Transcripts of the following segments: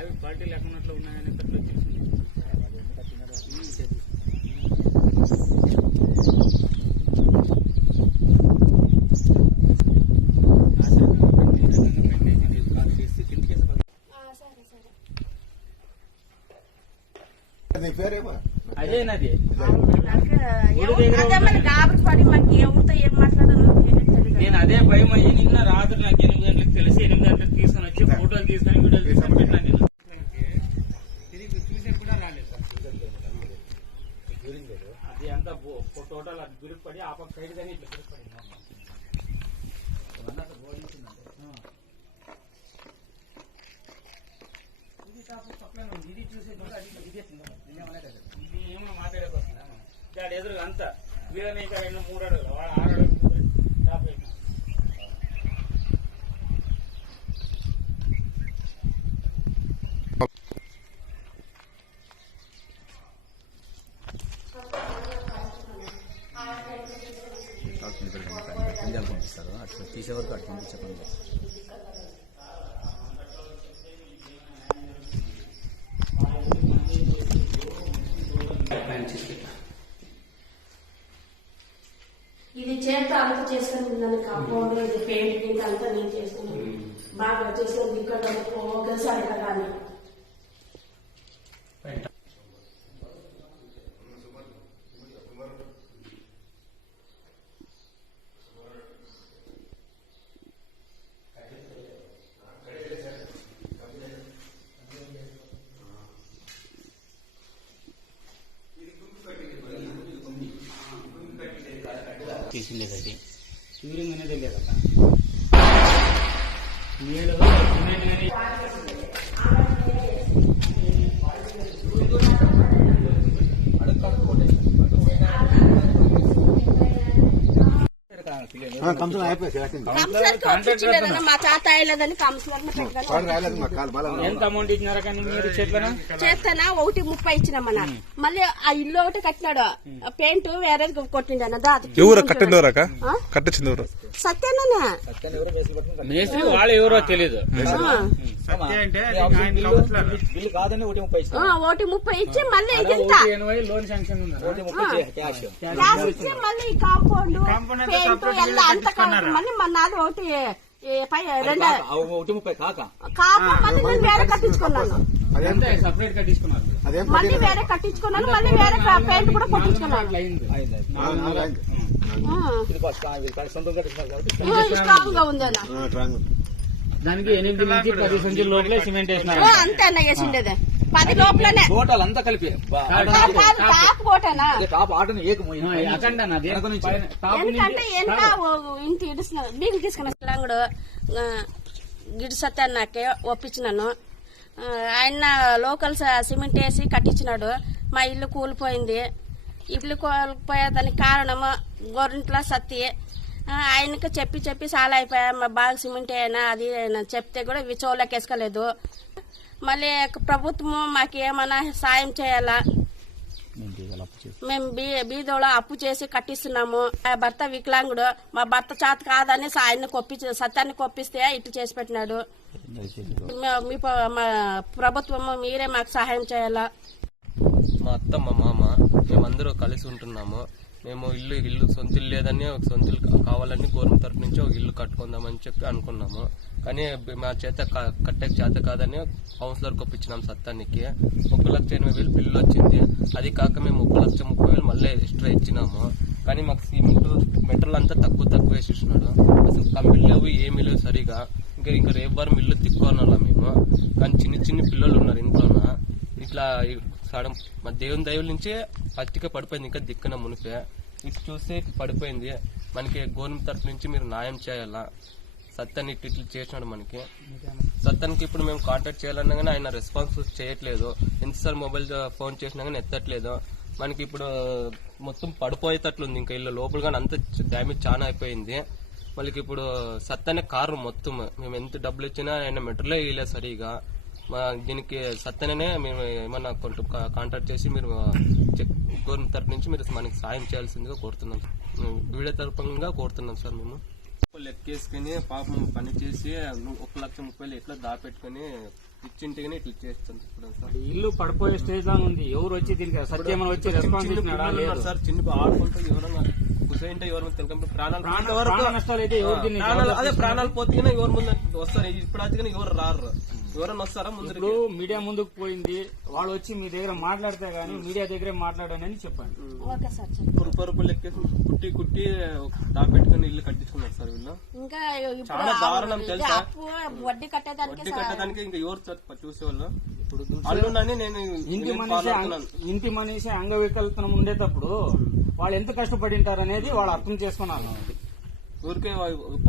అవి క్వాలిటీ లేకున్నట్లు ఉన్నాయని వచ్చేసింది. అదేనది నేను అదే భయం అయ్యి నిన్న రాత్రి నాకు 8 గంటలకు తెలిసి 8 గంటలకు తీసుకొని వచ్చి ఫోటోలు తీసుకొని వీడియోలు తీసుకొని పెట్టినా. తిరిగి చూసే కూడా రాలేదు. అది అంతా టోటల్ అది గురిపడి ఆ పక్క సైడ్ కానీ ఇట్లా గురిపడింది. ఇది చూసే కూడా అది ఇది ఏమో మాట్లాడేకొస్తుందా దాని ఎదురుగా అంతా వీళ్ళని ఇంకా 2-3 అడుగులు వాడు 6 అడుగులు టాప్ అయినా. పంపిస్తారు అట్లా తీసే వరకు అట్లా పంపించకుండా ఇది చేత అంతా చేసుకుని నన్ను కాంపౌండ్ ఇది పెయింటింగ్ అంతా నేను చేసుకున్నాను. బాగా చేసేది ఇక్కడ ఒకసారి కదా చేసిందే అది ట్యూరింగ్ అనేది లేదా నీళ్ళు మా తాత అయ్యలేదని ఎంత అమౌంట్ ఇచ్చినారా కానీ మీరు చేస్తానా 1.30 ఇచ్చినామన్నా. మళ్ళీ ఆ ఇల్లు ఒకటి కట్టినాడు పెయింట్ వేరే కొట్టిండు అన్న ఎవరు కట్టించింది సత్యనా వాళ్ళు ఎవరో తెలీదు. 1.30 ఇచ్చి మళ్ళీ లోన్ శాంక్షన్ క్యాష్ ఇచ్చి మళ్ళీ కాంపౌండ్ పెయింట్ ఎలా అంత మళ్ళీ మన నాది 1.30 కాక మళ్ళీ నేను వేరే కట్టించుకున్నాను. సపరేట్ కట్టించుకున్నారు. మళ్ళీ వేరే కట్టించుకున్నాను. మళ్ళీ వేరే పెయింట్ కూడా కొట్టించుకున్నాను. స్ట్రాంగ్ గా ఉంది అన్న. దానికి 8 నుంచి 10 సంచుల లోపలే సిమెంట్ వేసినారు. అంతే అన్న వేసిండేదే 10 లోపలనే టోటల్ అంతా కలిపి టాప్ కోటనా టాప్ ఆటను ఎందుకంటే వెనక ఇంటి ఇడుస్తున్నారు బీగులు తీసుకున్నా కూడా గిడి సత్యాన్నకే ఒప్పించినాను. ఆయన లోకల్ సిమెంట్ వేసి కట్టించినాడు. మా ఇల్లు కూలిపోయింది. ఇల్లు కూలిపోయేదానికి కారణము గవర్నమెంట్లో సత్తి. ఆయనకి చెప్పి చాలా అయిపోయా బాగా సిమెంట్ అయినా అది చెప్తే కూడా విచోళ్ళకి వేసుకోలేదు. మళ్ళీ ప్రభుత్వము మాకేమన్నా సాయం చేయాలా? మేము బీదోళ అప్పు చేసి కట్టిస్తున్నాము. మా భర్త వికలాంగుడు. మా భర్త చేత కాదని ఆయన సత్యాన్ని కొప్పిస్తే ఇటు చేసి పెట్టినాడు. మీ ప్రభుత్వము మీరే మాకు సహాయం చేయాలా? మా అత్త మా మామ మేమందరూ కలిసి ఉంటున్నాము. మేము ఇల్లు సొంత ఇల్లు లేదని ఒక సొంత ఇల్లు కావాలని గవర్నమెంట్ తరఫు నుంచి ఒక ఇల్లు కట్టుకుందామని చెప్పి అనుకున్నాము. కానీ మా చేత కట్టేకి చేత కాదని కౌన్సిలర్కి ఒప్పించినాం సత్తానికి. 1,80,000 బిల్లు వచ్చింది. అది కాక మేము 1,30,000 మళ్ళీ ఎక్స్ట్రా ఇచ్చినాము. కానీ మాకు సిమెంట్ మెటీరియల్ అంతా తక్కువ వేసిస్తున్నాడు. అసలు కంపెనీ లేవు ఏమీ లేవు సరిగా. ఇంకా రేపు వారం ఇల్లు తిక్కున్నాం మేము. కానీ చిన్న పిల్లలు ఉన్నారు ఇంట్లోన. ఇట్లా సడన్ మా దేవుని దైవం నుంచే పత్తిక పడిపోయింది. ఇంకా దిక్కున మునిపే ఇటు చూస్తే పడిపోయింది. మనకి గవర్నమెంట్ తరఫు నుంచి మీరు న్యాయం చేయాలా? సత్యాన్ని ఇట్లు చేసినాడు మనకి. సత్యానికి ఇప్పుడు మేము కాంటాక్ట్ చేయాలన్నా కానీ ఆయన రెస్పాన్స్ చేయట్లేదు. ఎన్నిసార్లు మొబైల్ ఫోన్ చేసినా కానీ ఎత్తట్లేదు. మనకి ఇప్పుడు మొత్తం పడిపోయేటట్లుంది. ఇంకా ఇల్లు లోపల కానీ అంత డ్యామేజ్ చాలా అయిపోయింది. మళ్ళీ ఇప్పుడు సత్యాన్ని కారు మొత్తం మేము ఎంత డబ్బులు ఇచ్చినా ఆయన మెటీరియలే ఇవ్వలేదు సరిగా. దీనికి సత్యనే మేము ఏమన్నా కొంచెం కాంటాక్ట్ చేసి మీరు గవర్నమెంట్ తరఫు నుంచి మీరు మనకి సాయం చేయాల్సిందిగా కోరుతున్నాం. వీడియో తరఫుగా కోరుతున్నాం సార్ మేము. లెక్కేసుకుని పాపం పని చేసి 1,30,000 ఎట్లా దాపెట్టుకుని ఇచ్చింటే ఇట్లా చేస్తుంది సార్. ఇల్లు పడిపోయే స్టేజ్ లో ఉంది. ఎవరు వచ్చి దీనికి సత్యం వచ్చి రెస్పాన్స్ ఇచ్చినాడా? లేదు సార్. చిన్న ఆడుకుంటూ ఎవరైనా కుసైంటే ఎవరు తెలుగు ప్రాణ నష్టాలు అయితే ఎవరు దీన్ని అదే ప్రాణాలు పోతే ఎవరు ముందు వస్తారు. ఇప్పుడు అయితే ఎవరు రారు. ఎవరైనా వస్తారా ముందు? ఇప్పుడు మీడియా ముందుకు పోయింది, వాళ్ళు వచ్చి మీ దగ్గర మాట్లాడితే గానీ మీడియా దగ్గరే మాట్లాడానని చెప్పండి. Okay sir. రూపాయలు లెక్కేసి కుట్టి దాపెట్టుకుని ఇల్లు కట్టించుకున్నారు సార్ వీళ్ళు. ఇంకా చాలా దారుణం తెలుసా? వడ్డీ కట్టేదానికి ఇంకా ఎవరు చూసేవాళ్ళు. ఇప్పుడు అల్లునని నేను ఇంటి మనిషి అంగవికల్పన ఉండేటప్పుడు వాళ్ళు ఎంత కష్టపడింటారు అనేది వాళ్ళు అర్థం చేసుకున్నారు. ఊరికే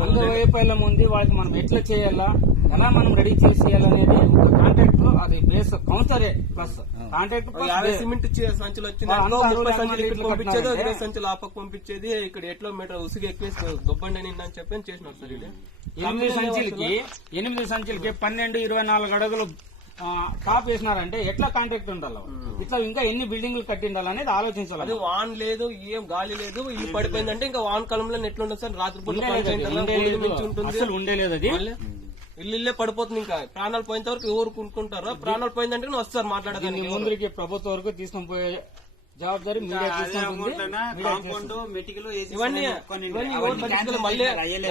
అంగవైఫల్యం ఉంది, వాళ్ళకి మనం ఎట్లా చేయాలా, ఎలా మనం రెడీ చేసేయాలనేది కాంట్రాక్ట్ అది బేస్ కౌన్సరే ప్లస్ కాంట్రాక్ట్ 50 సిమెంట్ సంచులు వచ్చింది. 30 సంచులు ఇక్కడ పంపించేది, 20 సంచులు ఆపకు పంపించేది. ఇక్కడ ఎట్లా మీటర్ ఉసుగు ఎక్కువ గొప్పండి అని చెప్పి చేసినారు సార్. 8 సంచులకి 12-24 అడుగులు టాప్ వేసినారంటే ఎట్లా కాంట్రాక్ట్ ఉండాలి? ఇట్లా ఇంకా ఎన్ని బిల్డింగ్లు కట్టిండాలనేది ఆలోచించాలి. అది వాన్ లేదు, ఏం గాలి లేదు, ఇల్లు పడిపోయిందంటే ఇంకా వాన్ కాలంలో ఎట్లా ఉంటుంది సార్? రాత్రిపూట అసలు ఉండేలేదు అది. ఇల్లే పడిపోతుంది. ఇంకా ప్రాణాలు పోయినంత వరకు ఎవరు కొనుక్కుంటారో, ప్రాణాలు పోయిందంటే వస్తారు మాట్లాడడానికి. ముందుకి ప్రభుత్వం వరకు తీసుకొని పోయే జవాబారి మీడియా తీసుకుంటుంది. ఇవన్నీ మళ్ళీ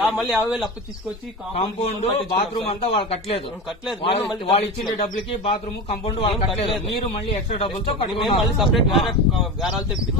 50,000 అప్పు తీసుకొచ్చి కాంపౌండ్ బాత్రూమ్ అంతా వాళ్ళు కట్టలేదు. వాళ్ళు ఇచ్చిన డబ్బులకి బాత్రూమ్ కాంపౌండ్ వాళ్ళు కట్టలేదు. మీరు మళ్ళీ ఎక్స్ట్రా డబ్బులతో మళ్ళీ సపరేట్ వేరే తెప్పి